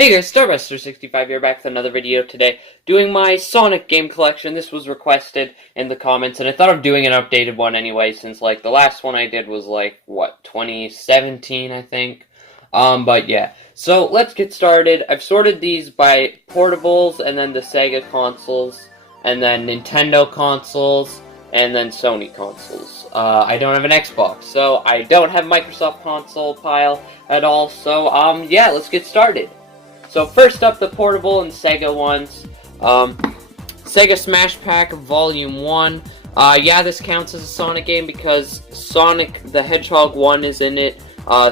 Hey guys, Starbuster65 here, back with another video today, doing my Sonic game collection. This was requested in the comments, and I thought of doing an updated one anyway, since, like, the last one I did was, like, what, 2017, I think? But yeah. So, let's get started. I've sorted these by portables, and then the Sega consoles, and then Nintendo consoles, and then Sony consoles. I don't have an Xbox, so I don't have Microsoft console pile at all, so, yeah, let's get started. So first up, the portable and Sega ones. Sega Smash Pack Volume 1. Yeah, this counts as a Sonic game because Sonic the Hedgehog 1 is in it.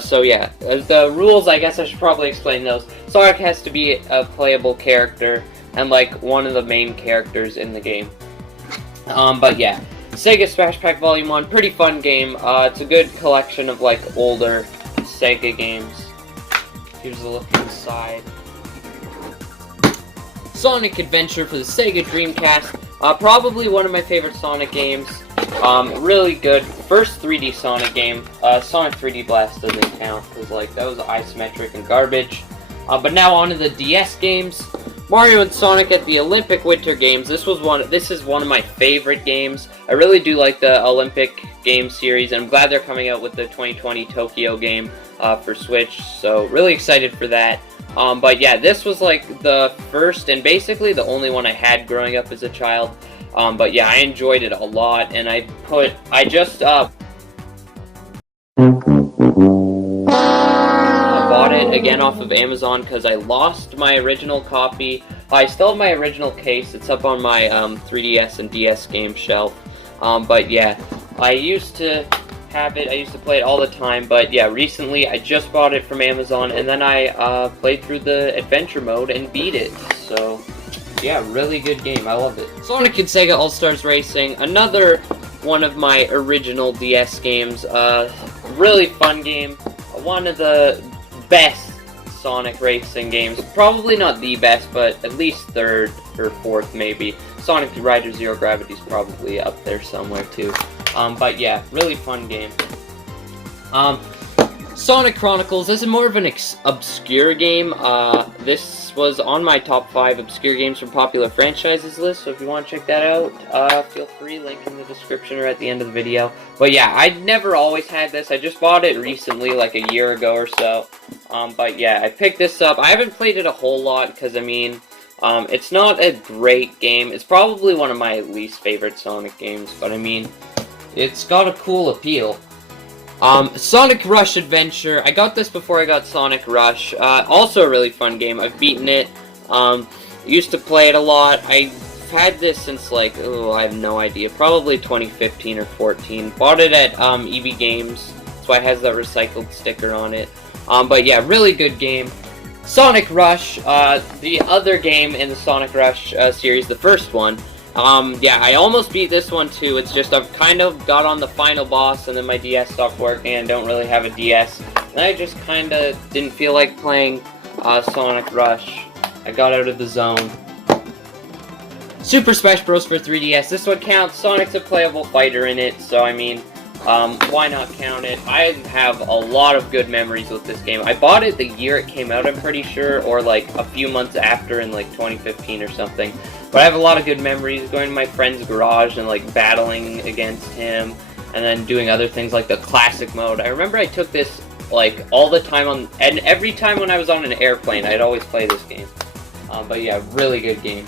So yeah, the rules, I guess I should probably explain those. Sonic has to be a playable character and like one of the main characters in the game. But yeah, Sega Smash Pack Volume 1, pretty fun game. It's a good collection of like older Sega games. Here's a look inside. Sonic Adventure for the Sega Dreamcast. Probably one of my favorite Sonic games. Really good. First 3D Sonic game. Sonic 3D Blast doesn't count, because like, that was isometric and garbage. But now on to the DS games. Mario and Sonic at the Olympic Winter Games. This is one of my favorite games. I really do like the Olympic game series, and I'm glad they're coming out with the 2020 Tokyo game for Switch. So really excited for that. But yeah, this was like the first and basically the only one I had growing up as a child. But yeah, I enjoyed it a lot, and I just bought it again off of Amazon because I lost my original copy. I still have my original case. It's up on my 3DS and DS game shelf. But yeah, I used to have it. I used to play it all the time, but yeah, recently I just bought it from Amazon, and then I played through the adventure mode and beat it. So yeah, really good game. I love it. Sonic and Sega All-Stars Racing, another one of my original DS games. Really fun game. One of the best Sonic racing games. Probably not the best, but at least third or fourth maybe. Sonic Rider Zero Gravity is probably up there somewhere too. But yeah, really fun game. Sonic Chronicles, this is more of an obscure game. This was on my top 5 obscure games from popular franchises list, so if you want to check that out, feel free, link in the description or at the end of the video. But yeah, I never always had this. I just bought it recently, like a year ago or so. But yeah, I picked this up. I haven't played it a whole lot, because I mean, it's not a great game. It's probably one of my least favorite Sonic games, but I mean, it's got a cool appeal. Sonic Rush Adventure. I got this before I got Sonic Rush. Also a really fun game. I've beaten it. Used to play it a lot. I've had this since like, oh, I have no idea. Probably 2015 or 14. Bought it at EB Games. That's why it has that recycled sticker on it. But yeah, really good game. Sonic Rush, the other game in the Sonic Rush series, the first one. Yeah, I almost beat this one too. It's just I've kind of got on the final boss, and then my DS stopped working, and I don't really have a DS. And I just kind of didn't feel like playing Sonic Rush. I got out of the zone. Super Smash Bros. For 3DS. This one counts. Sonic's a playable fighter in it, so I mean, why not count it? I have a lot of good memories with this game. I bought it the year it came out, I'm pretty sure, or like a few months after in like 2015 or something. But I have a lot of good memories going to my friend's garage and like battling against him, and then doing other things like the classic mode. I remember I took this like all the time and every time when I was on an airplane, I'd always play this game. But yeah, really good game.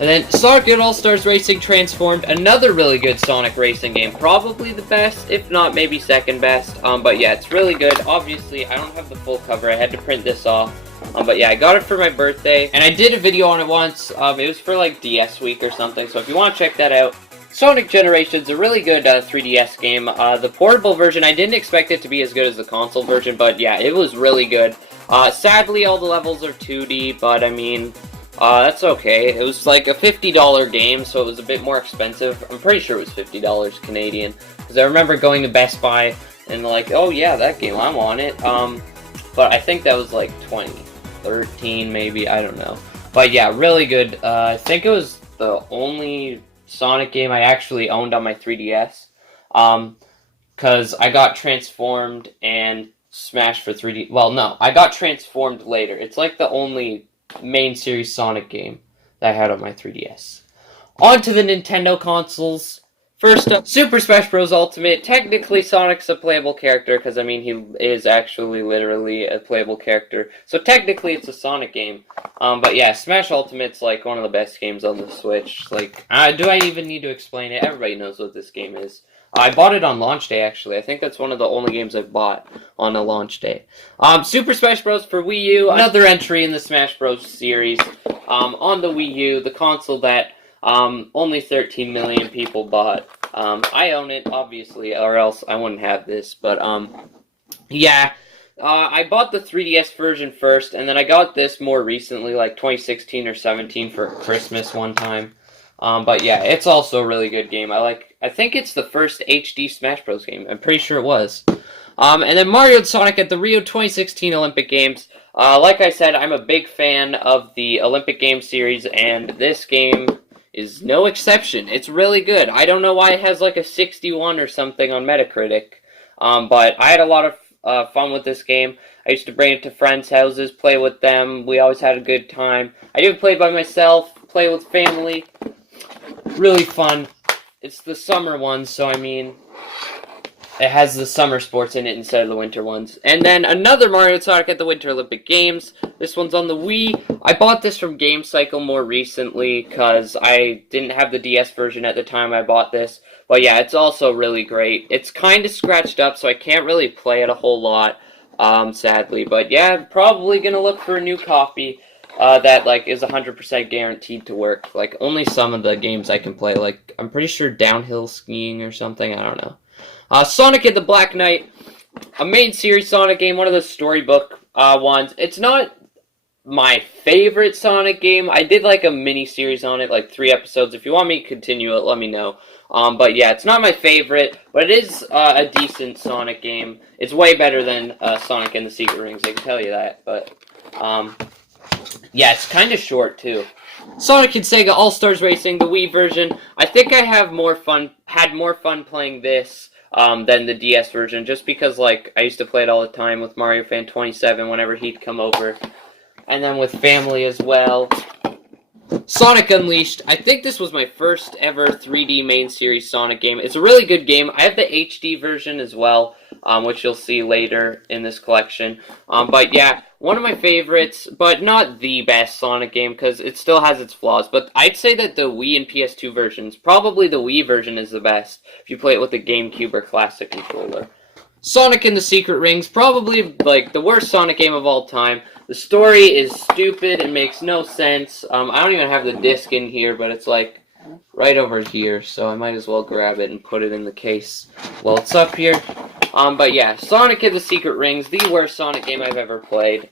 And then Sonic All-Stars Racing Transformed, another really good Sonic racing game. Probably the best, if not maybe second best. But yeah, it's really good. Obviously, I don't have the full cover. I had to print this off. But yeah, I got it for my birthday. And I did a video on it once. It was for like DS Week or something. So if you want to check that out. Sonic Generations, a really good 3DS game. The portable version, I didn't expect it to be as good as the console version. But yeah, it was really good. Sadly, all the levels are 2D. But I mean, that's okay. It was like a $50 game, so it was a bit more expensive. I'm pretty sure it was $50 Canadian. Because I remember going to Best Buy and like, oh yeah, that game, I want it. But I think that was like 2013 maybe, I don't know. But yeah, really good. I think it was the only Sonic game I actually owned on my 3DS. Because I got Transformed and Smash for 3D. Well, no, I got Transformed later. It's like the only main series Sonic game that I had on my 3DS. On to the Nintendo consoles. First up, Super Smash Bros. Ultimate. Technically, Sonic's a playable character, because, I mean, he is actually literally a playable character. So, technically, it's a Sonic game. But, yeah, Smash Ultimate's, like, one of the best games on the Switch. Like, do I even need to explain it? Everybody knows what this game is. I bought it on launch day, actually. I think that's one of the only games I've bought on a launch day. Super Smash Bros. For Wii U, another entry in the Smash Bros. Series. On the Wii U, the console that only 13 million people bought. I own it, obviously, or else I wouldn't have this. But, yeah. I bought the 3DS version first, and then I got this more recently, like 2016 or 17 for Christmas one time. But yeah, it's also a really good game. I think it's the first HD Smash Bros. Game. I'm pretty sure it was. And then Mario and Sonic at the Rio 2016 Olympic Games. Like I said, I'm a big fan of the Olympic Games series, and this game is no exception. It's really good. I don't know why it has like a 61 or something on Metacritic. But I had a lot of fun with this game. I used to bring it to friends' houses, play with them. We always had a good time. I didn't play by myself, play with family. Really fun. It's the summer one, so I mean, it has the summer sports in it instead of the winter ones. And then another Mario and Sonic at the Winter Olympic Games. This one's on the Wii. I bought this from Game Cycle more recently because I didn't have the DS version at the time I bought this. But yeah, it's also really great. It's kind of scratched up, so I can't really play it a whole lot, sadly. But yeah, I'm probably going to look for a new copy. That, like, is 100% guaranteed to work. Like, only some of the games I can play. Like, I'm pretty sure downhill skiing or something. I don't know. Sonic and the Black Knight. A main series Sonic game. One of the storybook ones. It's not my favorite Sonic game. I did, like, a mini-series on it. Like, 3 episodes. If you want me to continue it, let me know. But yeah, it's not my favorite. But it is a decent Sonic game. It's way better than Sonic and the Secret Rings. I can tell you that. But, yeah, it's kind of short, too. Sonic and Sega All-Stars Racing, the Wii version. I think I had more fun playing this than the DS version, just because, like, I used to play it all the time with Mario Fan 27 whenever he'd come over. And then with family as well. Sonic Unleashed. I think this was my first ever 3D main series Sonic game. It's a really good game. I have the HD version as well, which you'll see later in this collection. But yeah, one of my favorites, but not the best Sonic game, because it still has its flaws. But I'd say that the Wii and PS2 versions, probably the Wii version is the best, if you play it with the GameCube or Classic controller. Sonic and the Secret Rings, probably, like, the worst Sonic game of all time. The story is stupid and makes no sense. I don't even have the disc in here, but it's, like, right over here, so I might as well grab it and put it in the case while it's up here. But yeah, Sonic and the Secret Rings, the worst Sonic game I've ever played.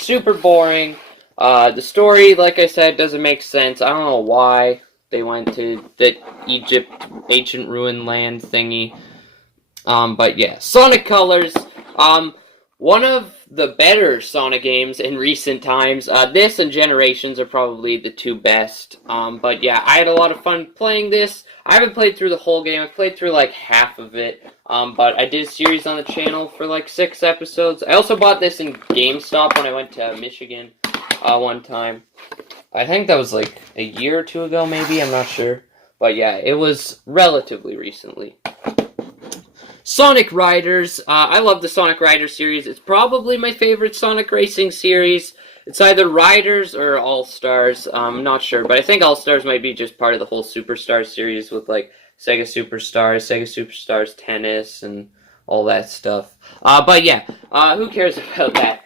Super boring. The story, like I said, doesn't make sense. I don't know why they went to the Egypt ancient ruin land thingy. But yeah, Sonic Colors, one of the better Sonic games in recent times. This and Generations are probably the two best. But yeah, I had a lot of fun playing this. I haven't played through the whole game. I've played through like half of it. But I did a series on the channel for like 6 episodes. I also bought this in GameStop when I went to Michigan one time. I think that was like a year or 2 ago, maybe. I'm not sure. But yeah, it was relatively recently. Sonic Riders. I love the Sonic Riders series. It's probably my favorite Sonic Racing series. It's either Riders or All-Stars. I'm not sure, but I think All-Stars might be just part of the whole Superstars series with, like, Sega Superstars Tennis, and all that stuff. But yeah, who cares about that?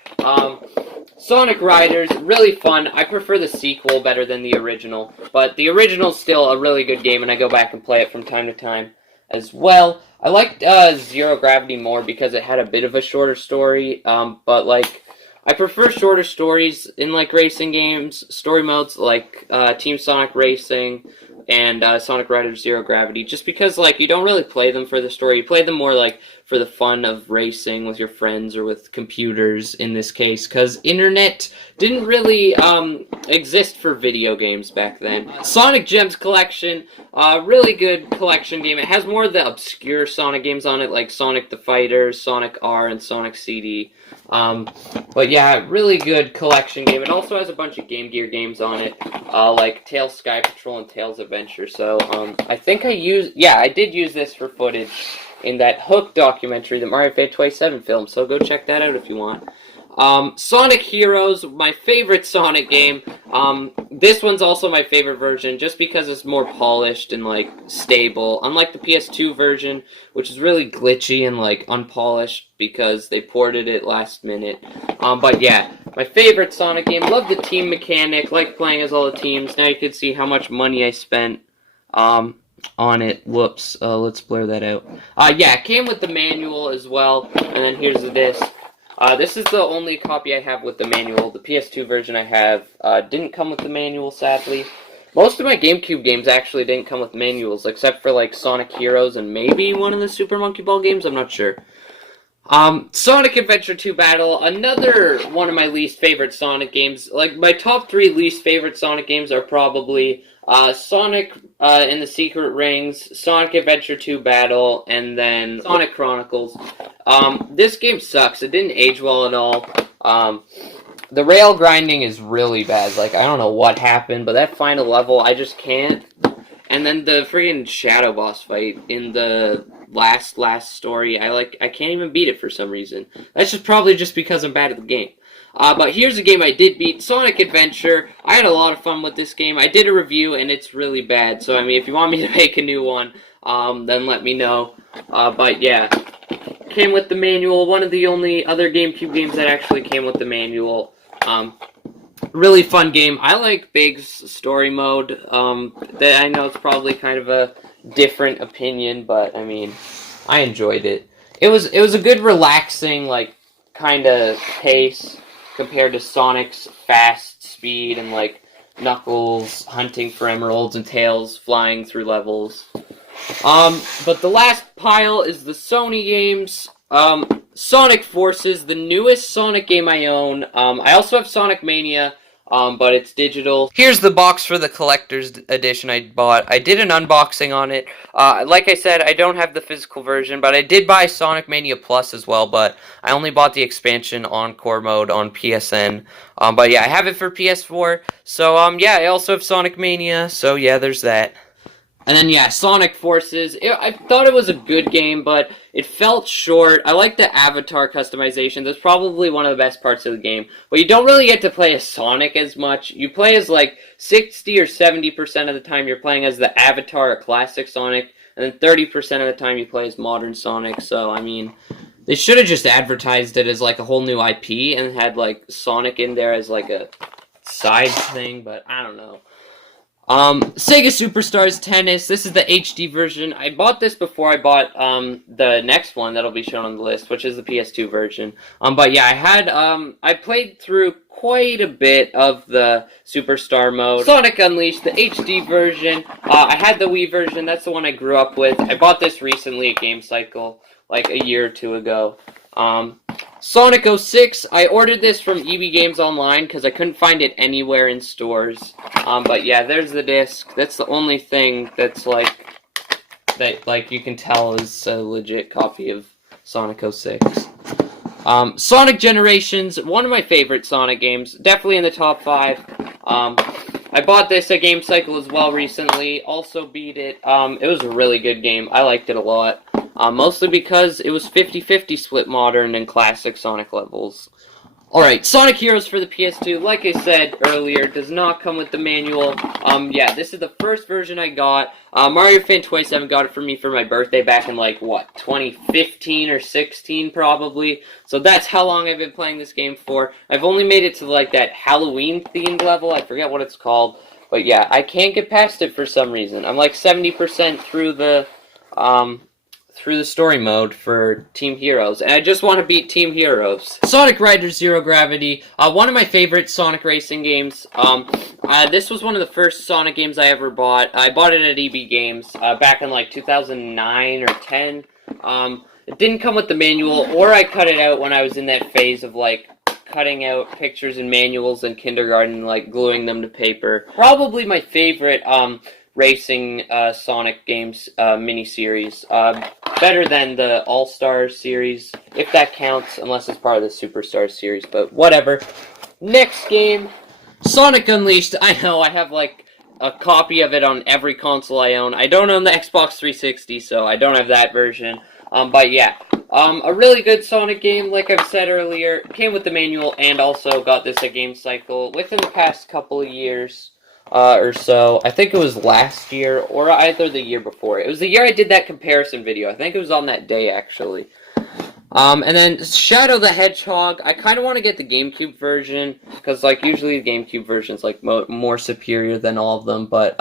Sonic Riders, really fun. I prefer the sequel better than the original, but the original's still a really good game, and I go back and play it from time to time as well. I liked Zero Gravity more because it had a bit of a shorter story, but, like, I prefer shorter stories in, like, racing games, story modes, like Team Sonic Racing, and Sonic Riders Zero Gravity, just because, like, you don't really play them for the story. You play them more, like, for the fun of racing with your friends or with computers, in this case, because internet didn't really exist for video games back then. Sonic Gems Collection, really good collection game. It has more of the obscure Sonic games on it, like Sonic the Fighter, Sonic R, and Sonic CD. But yeah, really good collection game. It also has a bunch of Game Gear games on it, like Tails Sky Patrol and Tails Adventure. So, I think I did use this for footage in that Hook documentary, the Mario Fan 27 film, so go check that out if you want. Sonic Heroes, my favorite Sonic game. This one's also my favorite version, just because it's more polished and, like, stable. Unlike the PS2 version, which is really glitchy and, like, unpolished because they ported it last minute. But yeah, my favorite Sonic game. Love the team mechanic, like playing as all the teams. Now you can see how much money I spent, on it. Whoops, let's blur that out. Yeah, it came with the manual as well, and then here's the disc. This is the only copy I have with the manual. The PS2 version I have didn't come with the manual, sadly. Most of my GameCube games actually didn't come with manuals, except for, like, Sonic Heroes and maybe one of the Super Monkey Ball games, I'm not sure. Sonic Adventure 2 Battle, another one of my least favorite Sonic games. Like, my top 3 least favorite Sonic games are probably Sonic and the Secret Rings, Sonic Adventure 2 Battle, and then Sonic Chronicles. This game sucks. It didn't age well at all. The rail grinding is really bad. Like, I don't know what happened, but that final level, I just can't. And then the friggin' Shadow Boss fight in the last story, I can't even beat it for some reason. That's probably just because I'm bad at the game. But here's a game I did beat, Sonic Adventure. I had a lot of fun with this game. I did a review, and it's really bad. So, I mean, if you want me to make a new one, then let me know. But, yeah, came with the manual. One of the only other GameCube games that actually came with the manual. Really fun game. I like Big's story mode. That I know it's probably kind of a different opinion, but, I mean, I enjoyed it. It was a good, relaxing, like, kind of pace compared to Sonic's fast speed and, like, Knuckles hunting for emeralds and Tails flying through levels. But the last pile is the Sony games. Sonic Forces, the newest Sonic game I own. I also have Sonic Mania, but it's digital. Here's the box for the collector's edition I bought. I did an unboxing on it. Like I said, I don't have the physical version, but I did buy Sonic Mania Plus as well, but I only bought the expansion Encore mode on PSN. But yeah, I have it for PS4. So, yeah, I also have Sonic Mania, so yeah, there's that. And then, yeah, Sonic Forces. I thought it was a good game, but it felt short. I like the avatar customization. That's probably one of the best parts of the game. But you don't really get to play as Sonic as much. You play as, like, 60 or 70% of the time you're playing as the avatar or classic Sonic, and then 30% of the time you play as modern Sonic. So, I mean, they should have just advertised it as, like, a whole new IP and had, like, Sonic in there as, like, a side thing, but I don't know. Sega Superstars Tennis. This is the HD version. I bought this before I bought, the next one that'll be shown on the list, which is the PS2 version. But yeah, I played through quite a bit of the Superstar mode. Sonic Unleashed, the HD version. I had the Wii version. That's the one I grew up with. I bought this recently at Game Cycle, like a year or two ago. Sonic 06, I ordered this from EB Games Online because I couldn't find it anywhere in stores. But yeah, there's the disc. That's the only thing that's that you can tell is a legit copy of Sonic 06. Sonic Generations, one of my favorite Sonic games, definitely in the top 5. I bought this at Game Cycle as well recently, also beat it. It was a really good game. I liked it a lot. Mostly because it was 50-50 split modern and classic Sonic levels. Alright, Sonic Heroes for the PS2, like I said earlier, does not come with the manual. Yeah, this is the first version I got. Mario Fan 27 got it for me for my birthday back in, like, what, 2015 or 16 probably. So that's how long I've been playing this game for. I've only made it to, like, that Halloween-themed level. I forget what it's called. But yeah, I can't get past it for some reason. I'm, like, 70% through the through the story mode for Team Heroes, and I just want to beat Team Heroes. Sonic Riders Zero Gravity, one of my favorite Sonic racing games. This was one of the first Sonic games I ever bought. I bought it at EB Games back in like 2009 or 10. It didn't come with the manual, or I cut it out when I was in that phase of like cutting out pictures and manuals in kindergarten, like gluing them to paper. Probably my favorite racing Sonic games mini-series. Better than the All-Stars series, if that counts, unless it's part of the Superstars series, but whatever. Next game, Sonic Unleashed. I know, I have like a copy of it on every console I own. I don't own the Xbox 360, so I don't have that version. But yeah, a really good Sonic game, like I've said earlier. Came with the manual and also got this at Game Cycle within the past couple of years or so. I think it was last year or either the year before. It was the year I did that comparison video. I think it was on that day, actually. And then Shadow the Hedgehog. I kind of want to get the GameCube version because, like, usually the GameCube version is like more superior than all of them. But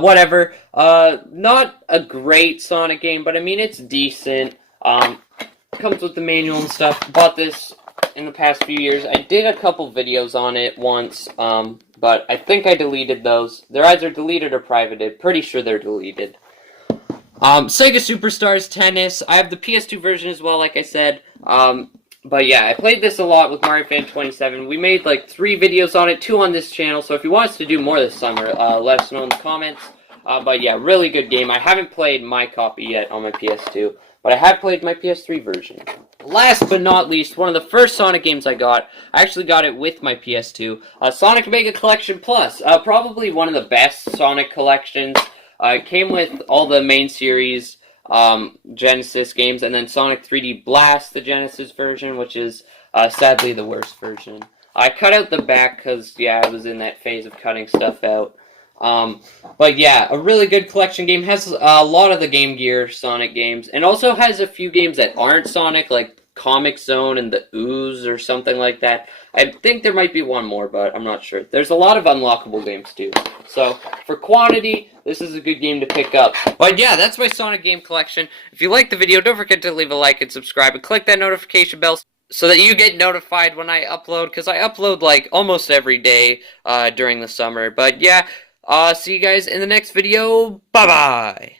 whatever. Not a great Sonic game, but I mean it's decent. Comes with the manual and stuff. Bought this in the past few years. I did a couple videos on it once, but I think I deleted those. They're either deleted or privated. Pretty sure they're deleted. Sega Superstars Tennis. I have the PS2 version as well, like I said. But yeah, I played this a lot with Mario Fan 27. We made like 3 videos on it, 2 on this channel. So if you want us to do more this summer, let us know in the comments. But yeah, really good game. I haven't played my copy yet on my PS2, but I have played my PS3 version. Last but not least, one of the first Sonic games I got. I actually got it with my PS2. Sonic Mega Collection Plus. Probably one of the best Sonic collections. It came with all the main series Genesis games, and then Sonic 3D Blast, the Genesis version, which is sadly the worst version. I cut out the back because, yeah, I was in that phase of cutting stuff out. But yeah, a really good collection game. Has a lot of the Game Gear Sonic games, and also has a few games that aren't Sonic, like Comic Zone and the Ooze or something like that. I think there might be one more, but I'm not sure. There's a lot of unlockable games too. So, for quantity, this is a good game to pick up. But yeah, that's my Sonic game collection. If you liked the video, don't forget to leave a like and subscribe, and click that notification bell so that you get notified when I upload, because I upload like almost every day during the summer. But yeah, see you guys in the next video. Bye-bye!